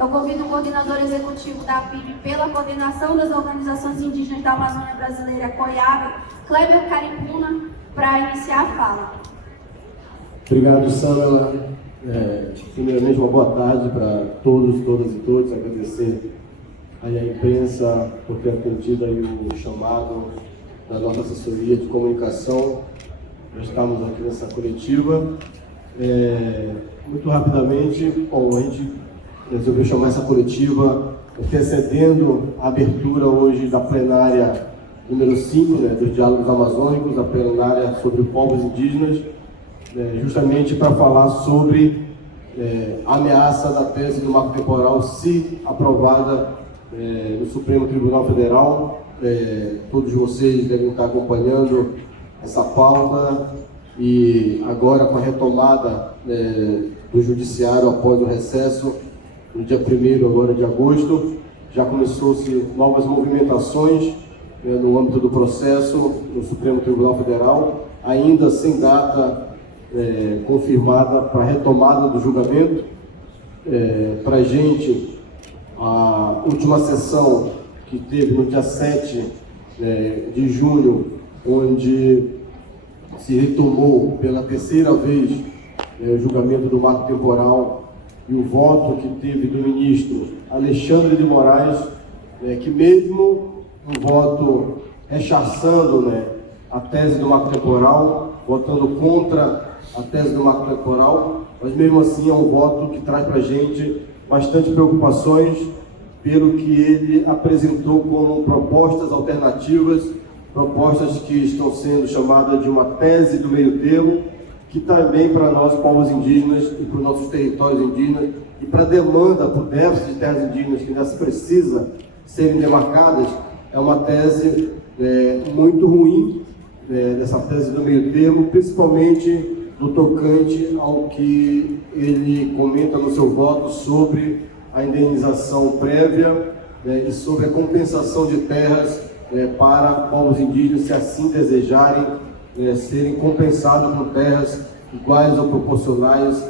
Eu convido o coordenador executivo da PIB pela coordenação das organizações indígenas da Amazônia Brasileira, COIAB, Kleber Caripuna, para iniciar a fala. Obrigado, Samela. Primeiramente, uma boa tarde para todos, todas e todos. Agradecer aí a imprensa por ter atendido aí o chamado da nossa assessoria de comunicação. Nós estamos aqui nessa coletiva. Muito rapidamente, a gente resolveu chamar essa coletiva antecedendo a abertura hoje da plenária número 5, dos Diálogos Amazônicos, a plenária sobre povos indígenas, justamente para falar sobre a ameaça da tese do marco temporal, se aprovada no Supremo Tribunal Federal. Todos vocês devem estar acompanhando essa pauta e agora com a retomada do Judiciário após o recesso, no dia 1º agora de agosto, já começou-se novas movimentações no âmbito do processo no Supremo Tribunal Federal, ainda sem data confirmada para a retomada do julgamento. Para a gente, a última sessão que teve no dia 7 de junho, onde se retomou pela terceira vez o julgamento do marco temporal e o voto que teve do ministro Alexandre de Moraes, que mesmo um voto rechaçando a tese do marco temporal, votando contra a tese do marco temporal, mas mesmo assim é um voto que traz para a gente bastante preocupações pelo que ele apresentou como propostas alternativas, propostas que estão sendo chamadas de uma tese do meio termo, que também para nós, povos indígenas, e para os nossos territórios indígenas, e para a demanda, para o déficit de terras indígenas que ainda se precisa serem demarcadas, é uma tese muito ruim, dessa tese do meio termo, principalmente no tocante ao que ele comenta no seu voto sobre a indenização prévia e sobre a compensação de terras para povos indígenas, se assim desejarem, serem compensados com terras iguais ou proporcionais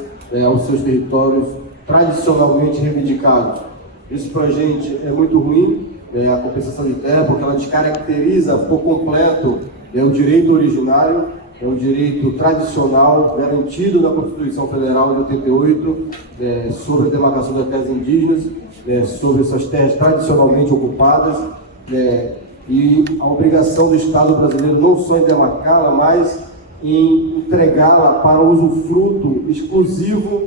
aos seus territórios tradicionalmente reivindicados. Isso para a gente é muito ruim, a compensação de terra, porque ela descaracteriza por completo o direito originário, o direito tradicional garantido na Constituição Federal de 88, sobre a demarcação das terras indígenas, sobre essas terras tradicionalmente ocupadas, e a obrigação do Estado brasileiro não só em demarcá-la, mas em entregá-la para usufruto exclusivo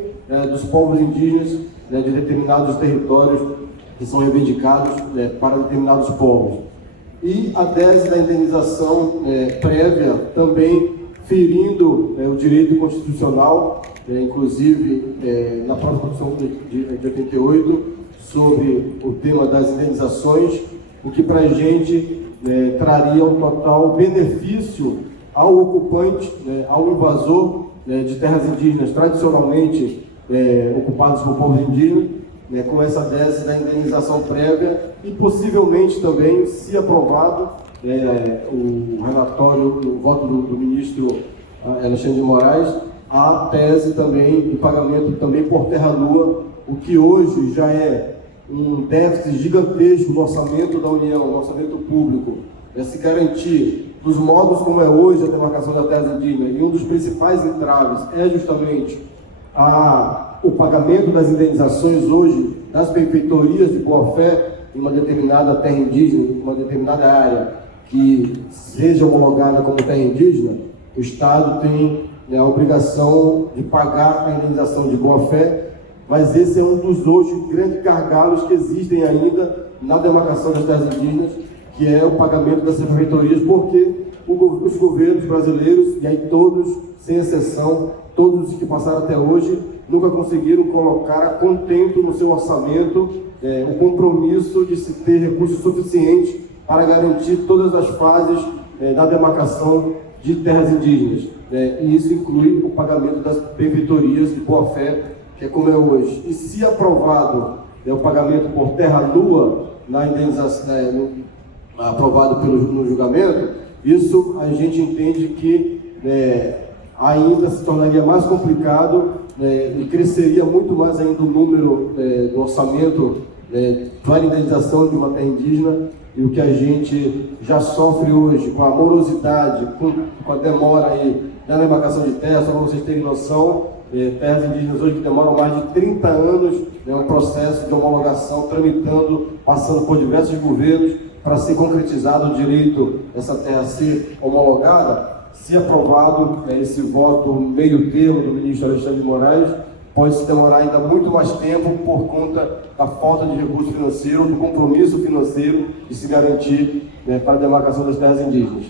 dos povos indígenas de determinados territórios que são reivindicados para determinados povos. E a tese da indenização prévia também ferindo o direito constitucional, inclusive na própria Constituição de 88, sobre o tema das indenizações, o que para a gente traria um total benefício ao ocupante, ao invasor de terras indígenas tradicionalmente ocupadas por povos indígenas, com essa tese da indenização prévia e possivelmente também, se aprovado, o relatório, o voto do ministro Alexandre de Moraes, a tese também do pagamento também por terra nua, o que hoje já é um déficit gigantesco no orçamento da União, no orçamento público, se garantir dos modos como é hoje a demarcação da terra indígena, e um dos principais entraves é justamente o pagamento das indenizações hoje das benfeitorias de boa-fé em uma determinada terra indígena, em uma determinada área que seja homologada como terra indígena. O Estado tem a obrigação de pagar a indenização de boa-fé, mas esse é um dos hoje grandes gargalos que existem ainda na demarcação das terras indígenas, que é o pagamento dessas benfeitorias, porque os governos brasileiros, e aí todos, sem exceção, todos os que passaram até hoje, nunca conseguiram colocar a contento no seu orçamento o compromisso de se ter recursos suficientes para garantir todas as fases da demarcação de terras indígenas. E isso inclui o pagamento das benfeitorias de boa-fé, que é como é hoje. E se aprovado o pagamento por terra nua na indenização, aprovado no julgamento, isso a gente entende que ainda se tornaria mais complicado e cresceria muito mais ainda o número do orçamento para a indenização de uma terra indígena, e o que a gente já sofre hoje com a morosidade, com a demora aí na demarcação de terras, só para vocês terem noção, terras indígenas hoje que demoram mais de 30 anos, um processo de homologação tramitando, passando por diversos governos para ser concretizado o direito dessa terra ser homologada. Se aprovado esse voto meio termo do ministro Alexandre de Moraes, pode se demorar ainda muito mais tempo por conta da falta de recurso financeiro, do compromisso financeiro de se garantir para a demarcação das terras indígenas.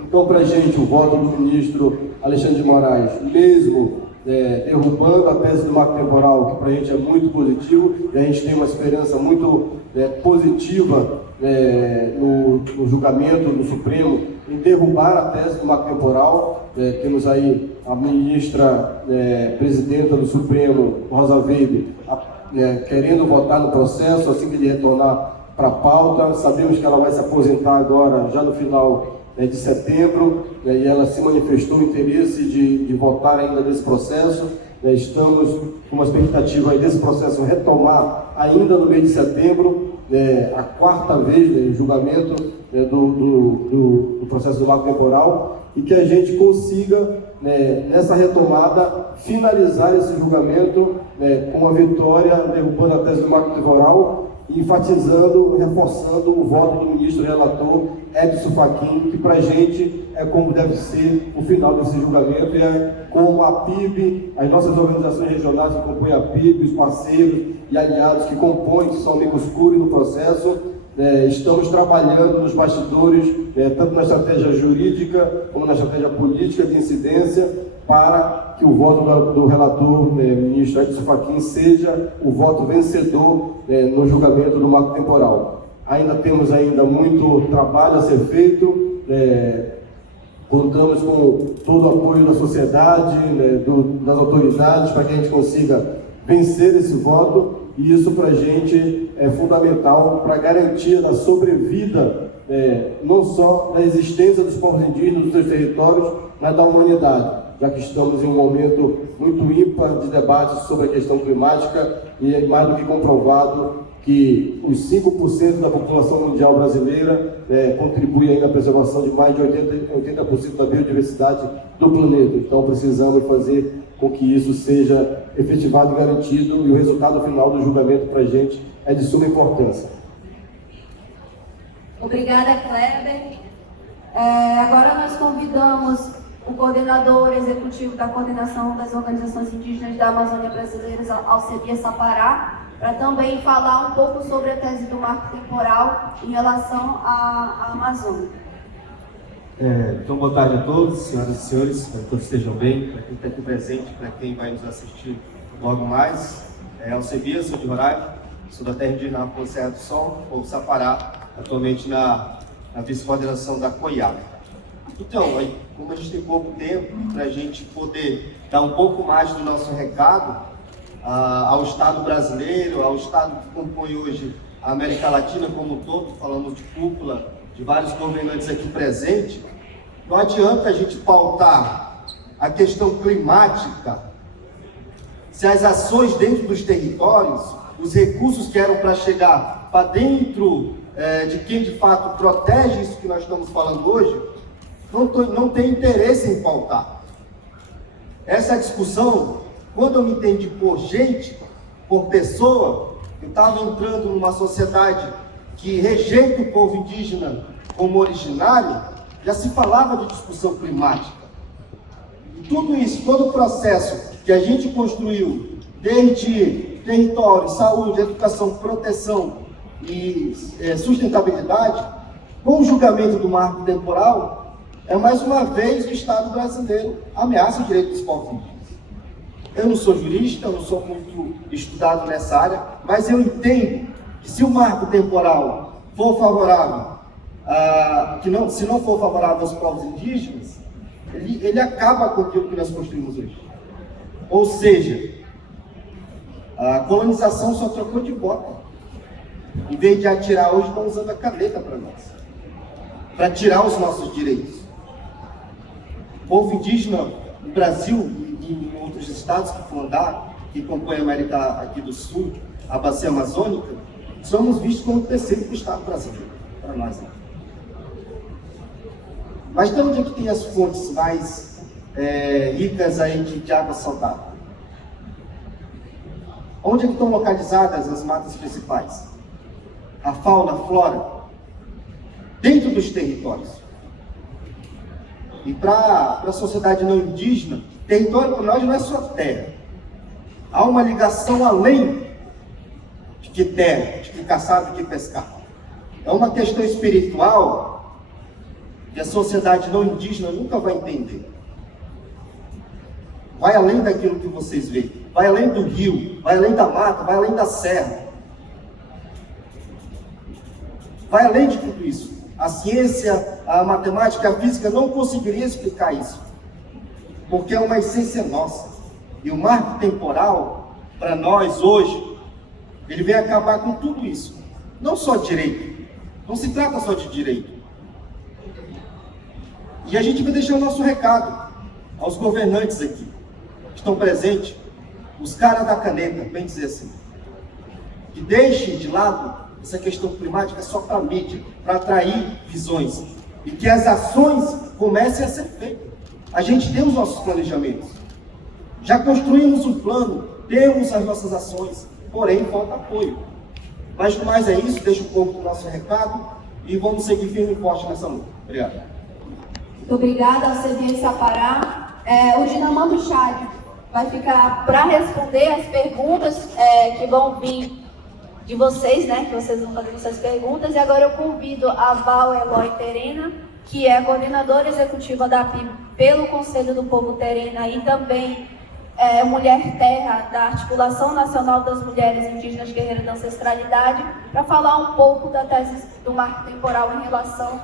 Então, para a gente, o voto do ministro Alexandre de Moraes, mesmo derrubando a tese do marco temporal, que para a gente é muito positivo, e a gente tem uma esperança muito positiva no julgamento do Supremo, em derrubar a tese do marco temporal. Temos aí a ministra presidenta do Supremo, Rosa Weber, querendo votar no processo assim que ele retornar para a pauta. Sabemos que ela vai se aposentar agora, já no final de setembro, e ela se manifestou o interesse de votar ainda nesse processo. Estamos com uma expectativa aí desse processo retomar ainda no mês de setembro, a quarta vez em julgamento do processo do marco temporal, e que a gente consiga, nessa retomada, finalizar esse julgamento com a vitória, derrubando a tese do marco temporal, enfatizando, reforçando o voto do ministro relator Edson Fachin, que para a gente é como deve ser o final desse julgamento, e é como a PIB, as nossas organizações regionais que compõem a PIB, os parceiros e aliados que compõem, que são amigos escuros no processo, estamos trabalhando nos bastidores, tanto na estratégia jurídica como na estratégia política de incidência, para que o voto do relator, ministro Edson Fachin, seja o voto vencedor no julgamento do marco temporal. Ainda temos muito trabalho a ser feito, contamos com todo o apoio da sociedade, das autoridades, para que a gente consiga vencer esse voto, e isso para a gente é fundamental para a garantia da sobrevida, não só da existência dos povos indígenas dos seus territórios, mas da humanidade, já que estamos em um momento muito ímpar de debate sobre a questão climática, e é mais do que comprovado que os 5% da população mundial brasileira contribui aí na preservação de mais de 80% da biodiversidade do planeta. Então precisamos fazer com que isso seja efetivado e garantido, e o resultado final do julgamento para a gente é de suma importância. Obrigada, Kleber. Agora nós convidamos o coordenador executivo da Coordenação das Organizações Indígenas da Amazônia Brasileira, Alcebias Sapará, para também falar um pouco sobre a tese do marco temporal em relação à Amazônia. Então, boa tarde a todos, senhoras e senhores, espero que todos estejam bem, para quem está aqui presente, para quem vai nos assistir logo mais. Alcebias, sou de Roraima, sou da terra indígena Raposa Serra do Sol, ou Sapará, atualmente na vice-coordenação da COIAB. Então, como a gente tem pouco tempo, para a gente poder dar um pouco mais do nosso recado ao Estado brasileiro, ao Estado que compõe hoje a América Latina como um todo, falamos de cúpula, de vários governantes aqui presentes, não adianta a gente pautar a questão climática se as ações dentro dos territórios, os recursos que eram para chegar para dentro de quem de fato protege isso que nós estamos falando hoje, não tem interesse em pautar. Essa discussão, quando eu me entendi por gente, por pessoa, eu estava entrando numa sociedade que rejeita o povo indígena como originário, já se falava de discussão climática. E tudo isso, todo o processo que a gente construiu, desde território, saúde, educação, proteção e sustentabilidade, com o julgamento do marco temporal, mais uma vez o Estado brasileiro ameaça o direito dos povos indígenas. Eu não sou jurista, eu não sou muito estudado nessa área, mas eu entendo que se o marco temporal for favorável, se não for favorável aos povos indígenas, ele acaba com aquilo que nós construímos hoje. Ou seja, a colonização só trocou de bota. Em vez de atirar hoje, estão usando a caneta para nós, para tirar os nossos direitos. O povo indígena no Brasil e em outros estados que compõem a América aqui do Sul, a bacia amazônica, somos vistos como o terceiro estado brasileiro, para nós. Mas de onde é que tem as fontes mais ricas aí de água saudável? Onde é que estão localizadas as matas principais? A fauna, a flora? Dentro dos territórios. E para a sociedade não indígena, território para nós não é só terra. Há uma ligação além de que terra, de que caçar, de que pescar. É uma questão espiritual que a sociedade não indígena nunca vai entender. Vai além daquilo que vocês veem. Vai além do rio, vai além da mata, vai além da serra. Vai além de tudo isso. A ciência, a matemática, a física não conseguiria explicar isso. Porque é uma essência nossa. E o marco temporal, para nós hoje, ele vem acabar com tudo isso. Não só direito. Não se trata só de direito. E a gente vai deixar o nosso recado aos governantes aqui, que estão presentes, os caras da caneta, bem dizer assim. Que deixem de lado essa questão climática só para a mídia, para atrair visões. E que as ações comecem a ser feitas. A gente tem os nossos planejamentos. Já construímos um plano, temos as nossas ações, porém falta apoio. Mas no mais é isso, deixo um pouco do nosso recado e vamos seguir firme e forte nessa luta. Obrigado. Muito obrigada ao CDN Sapará. O Dinamando Chad vai ficar para responder as perguntas que vão vir de vocês, né? Que vocês vão fazer essas perguntas. E agora eu convido a Val Eloy Terena, que é coordenadora executiva da PIB pelo Conselho do Povo Terena e também Mulher Terra, da Articulação Nacional das Mulheres Indígenas Guerreiras da Ancestralidade, para falar um pouco da tese do marco temporal em relação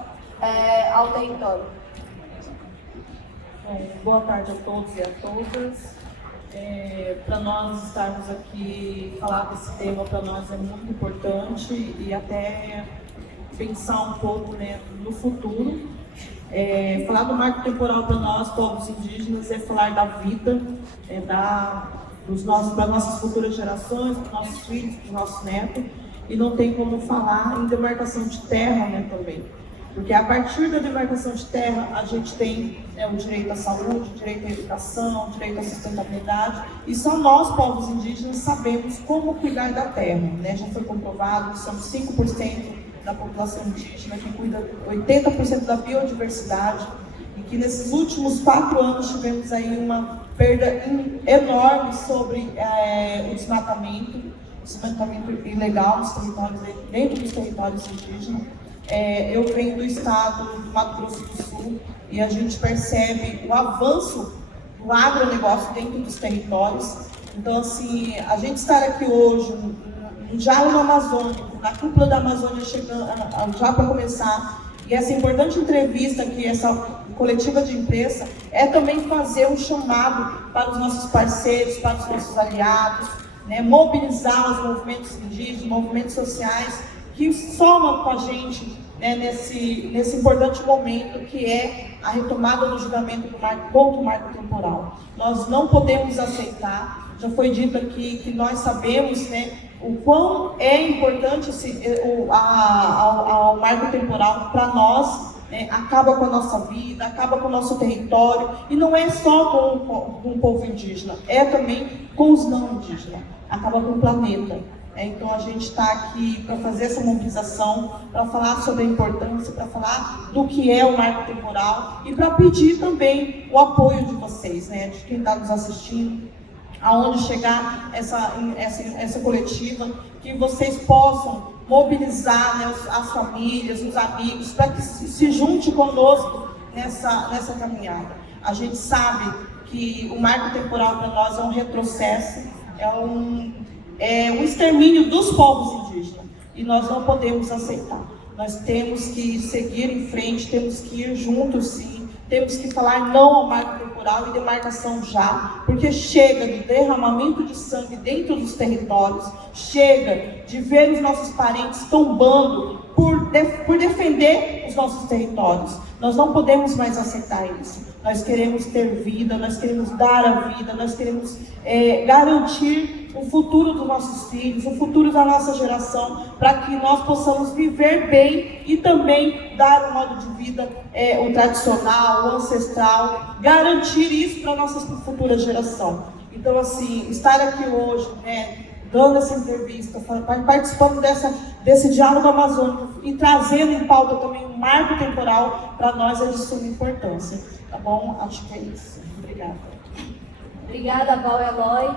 ao território. Boa tarde a todos e a todas. Para nós estarmos aqui, falar desse tema para nós é muito importante e até pensar um pouco, né, no futuro. Falar do marco temporal para nós, povos indígenas, é falar da vida, para as nossas futuras gerações, para os nossos filhos, para os nossos netos, e não tem como falar em demarcação de terra, né, também. Porque a partir da demarcação de terra, a gente tem o direito à saúde, o direito à educação, o direito à sustentabilidade, e só nós, povos indígenas, sabemos como cuidar da terra, né? Já foi comprovado que somos 5% da população indígena, que cuida 80% da biodiversidade, e que nesses últimos 4 anos tivemos aí uma perda enorme sobre o desmatamento ilegal nos territórios, dentro dos territórios indígenas. Eu venho do estado do Mato Grosso do Sul e a gente percebe o avanço do agronegócio dentro dos territórios. Então, assim, a gente estar aqui hoje, já no Amazônico, na cúpula da Amazônia, chegando já para começar, e essa importante entrevista aqui, essa coletiva de imprensa, é também fazer um chamado para os nossos parceiros, para os nossos aliados, né, mobilizar os movimentos indígenas, movimentos sociais, que somam com a gente, né, nesse importante momento que é a retomada do julgamento contra o marco temporal. Nós não podemos aceitar, já foi dito aqui que nós sabemos, né, o quão é importante o marco temporal para nós, né, acaba com a nossa vida, acaba com o nosso território, e não é só com o povo indígena, é também com os não indígenas, acaba com o planeta. Então a gente está aqui para fazer essa mobilização, para falar sobre a importância, para falar do que é o marco temporal e para pedir também o apoio de vocês, né, de quem está nos assistindo, aonde chegar essa coletiva, que vocês possam mobilizar, né, as famílias, os amigos, para que se junte conosco nessa caminhada. A gente sabe que o marco temporal para nós é um retrocesso, é um extermínio dos povos indígenas, e nós não podemos aceitar. Nós temos que seguir em frente, temos que ir juntos, sim, temos que falar não ao marco temporal e demarcação já, porque chega do derramamento de sangue dentro dos territórios, chega de ver os nossos parentes tombando por defender os nossos territórios. Nós não podemos mais aceitar isso. nós queremos ter vida, nós queremos dar a vida, nós queremos garantir o futuro dos nossos filhos, o futuro da nossa geração, para que nós possamos viver bem e também dar um modo de vida o tradicional, o ancestral, garantir isso para a nossa futura geração. Então, assim, estar aqui hoje, né, dando essa entrevista, participando desse diálogo amazônico e trazendo em pauta também um marco temporal, para nós é de suma importância. Tá bom? Acho que é isso. Obrigada. Obrigada, Val Eloy.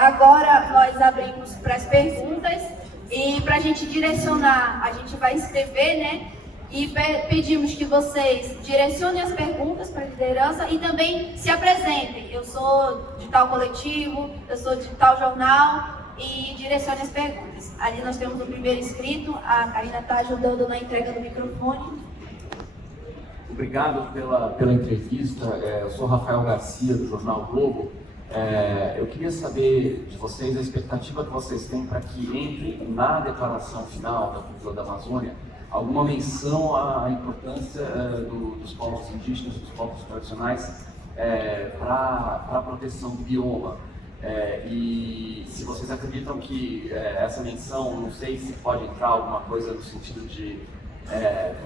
Agora nós abrimos para as perguntas e para a gente direcionar, a gente vai escrever, né? E pedimos que vocês direcionem as perguntas para a liderança e também se apresentem. Eu sou de tal coletivo, eu sou de tal jornal, e direcione as perguntas. Ali nós temos o primeiro inscrito, a Karina está ajudando na entrega do microfone. Obrigado pela entrevista. Eu sou Rafael Garcia, do Jornal o Globo. Eu queria saber de vocês a expectativa que vocês têm para que entre na declaração final da Cultura da Amazônia alguma menção à importância dos povos indígenas, dos povos tradicionais para a proteção do bioma. E se vocês acreditam que essa menção, não sei se pode entrar alguma coisa no sentido de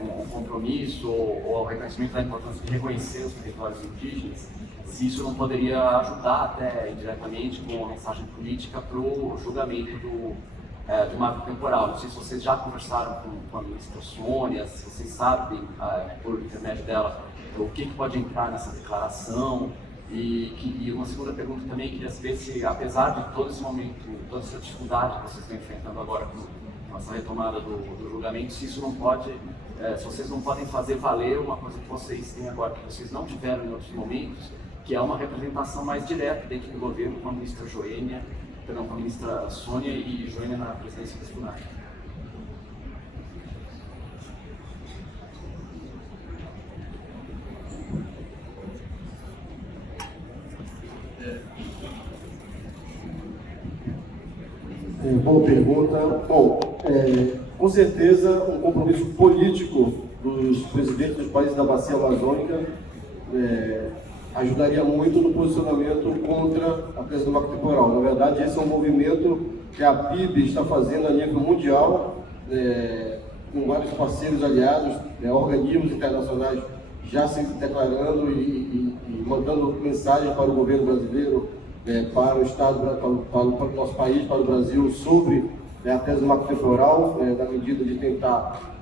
um compromisso ou o reconhecimento da importância de reconhecer os territórios indígenas, se isso não poderia ajudar até indiretamente com uma mensagem política para o julgamento do marco temporal. Não sei se vocês já conversaram com a ministra Sônia, se vocês sabem, por intermédio dela, o que pode entrar nessa declaração. E uma segunda pergunta também, queria saber se, apesar de todo esse momento, toda essa dificuldade que vocês estão enfrentando agora com essa retomada do julgamento, se isso não pode, se vocês não podem fazer valer uma coisa que vocês têm agora, que vocês não tiveram em outros momentos, que é uma representação mais direta dentro do governo com a ministra com a ministra Sônia e Joênia na presidência do FUNAI. Boa pergunta. Bom, com certeza um compromisso político dos presidentes dos países da Bacia Amazônica ajudaria muito no posicionamento contra a presa do marco temporal. Na verdade, esse é um movimento que a PIB está fazendo a nível mundial, com vários parceiros aliados, organismos internacionais já se declarando e mandando mensagens para o governo brasileiro, para o Estado, para o nosso país, para o Brasil, sobre a tese do marco temporal, na medida de tentar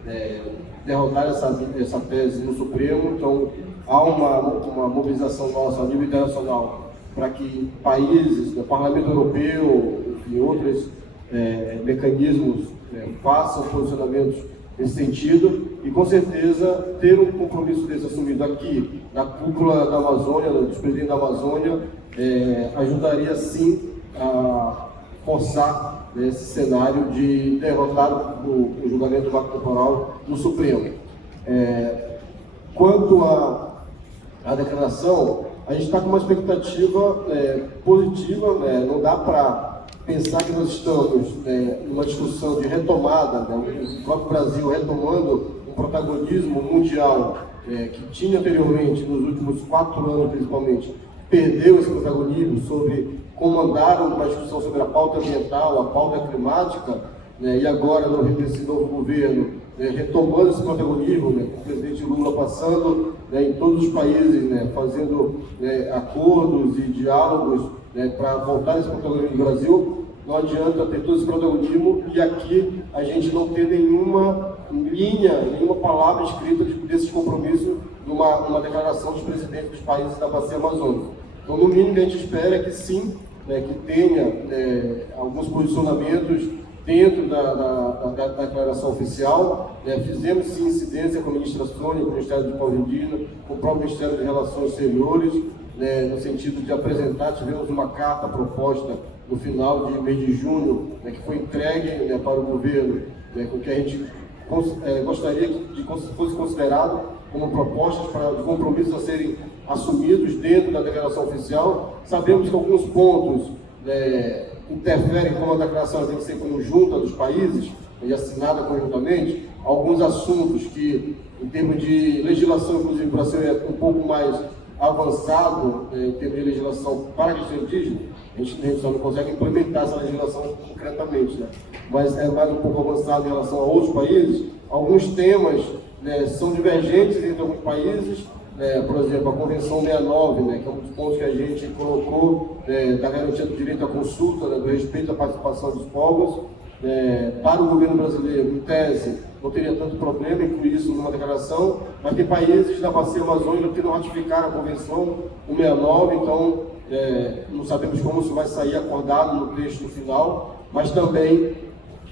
derrotar essa tese no Supremo. Então, há uma mobilização nossa a nível internacional para que países, o Parlamento Europeu e outros mecanismos façam posicionamentos nesse sentido, e com certeza ter um compromisso desse assumido aqui na cúpula da Amazônia, dos presidentes da Amazônia, ajudaria sim a forçar esse cenário de derrotar o julgamento do marco temporal no Supremo. Quanto à declaração, a gente está com uma expectativa positiva, não dá para pensar que nós estamos numa discussão de retomada, o próprio Brasil retomando um protagonismo mundial que tinha anteriormente, nos últimos 4 anos principalmente, perdeu esse protagonismo sobre comandar uma discussão sobre a pauta ambiental, a pauta climática, e agora nesse novo governo retomando esse protagonismo, com o presidente Lula passando em todos os países, fazendo acordos e diálogos para voltar esse protagonismo no Brasil. Não adianta ter todo esse protagonismo e aqui a gente não ter nenhuma linha, nenhuma palavra escrita desses compromissos numa declaração dos presidentes dos países da Bacia Amazônica. Então, no mínimo, que a gente espera que sim, que tenha alguns posicionamentos dentro da declaração oficial. Fizemos sim incidência com a ministra Sônia, com o Ministério do Povo Indígena, com o próprio Ministério de Relações Exteriores, no sentido de apresentar. Tivemos uma carta proposta no final de mês de junho, que foi entregue para o governo, com que a gente gostaria que fosse considerado como propostas de compromissos a serem assumidos dentro da declaração oficial. Sabemos que alguns pontos interferem, como a declaração tem que ser conjunta dos países e assinada conjuntamente, alguns assuntos que em termos de legislação, inclusive, para ser um pouco mais avançado em termos de legislação para a questão indígena, a gente só não consegue implementar essa legislação concretamente, né? Mas é mais um pouco avançado em relação a outros países. Alguns temas, né, são divergentes entre alguns países, por exemplo, a Convenção 69, né, que é um dos pontos que a gente colocou, da garantia do direito à consulta, né, do respeito à participação dos povos. Para o governo brasileiro, em tese, não teria tanto problema incluir isso numa declaração, mas tem países da bacia amazônica que não ratificaram a Convenção 169, então não sabemos como isso vai sair acordado no texto final, mas também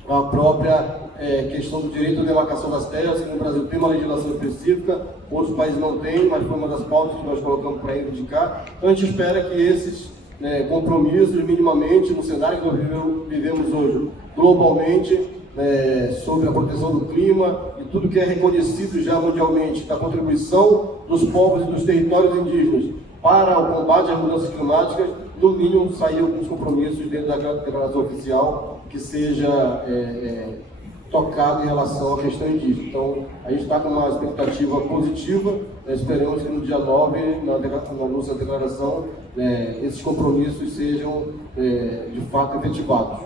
a própria questão do direito à demarcação das terras, que no Brasil tem uma legislação específica, outros países não têm, mas foi uma das pautas que nós colocamos para reivindicar. Então a gente espera que esses compromissos, minimamente, no cenário que nós vivemos hoje, globalmente, sobre a proteção do clima e tudo que é reconhecido já mundialmente da contribuição dos povos e dos territórios indígenas para o combate às mudanças climáticas, no mínimo sair alguns compromissos dentro da declaração oficial que seja tocado em relação à questão indígena. Então, a gente está com uma expectativa positiva, esperamos que no dia 9, na nossa declaração, esses compromissos sejam de fato efetivados.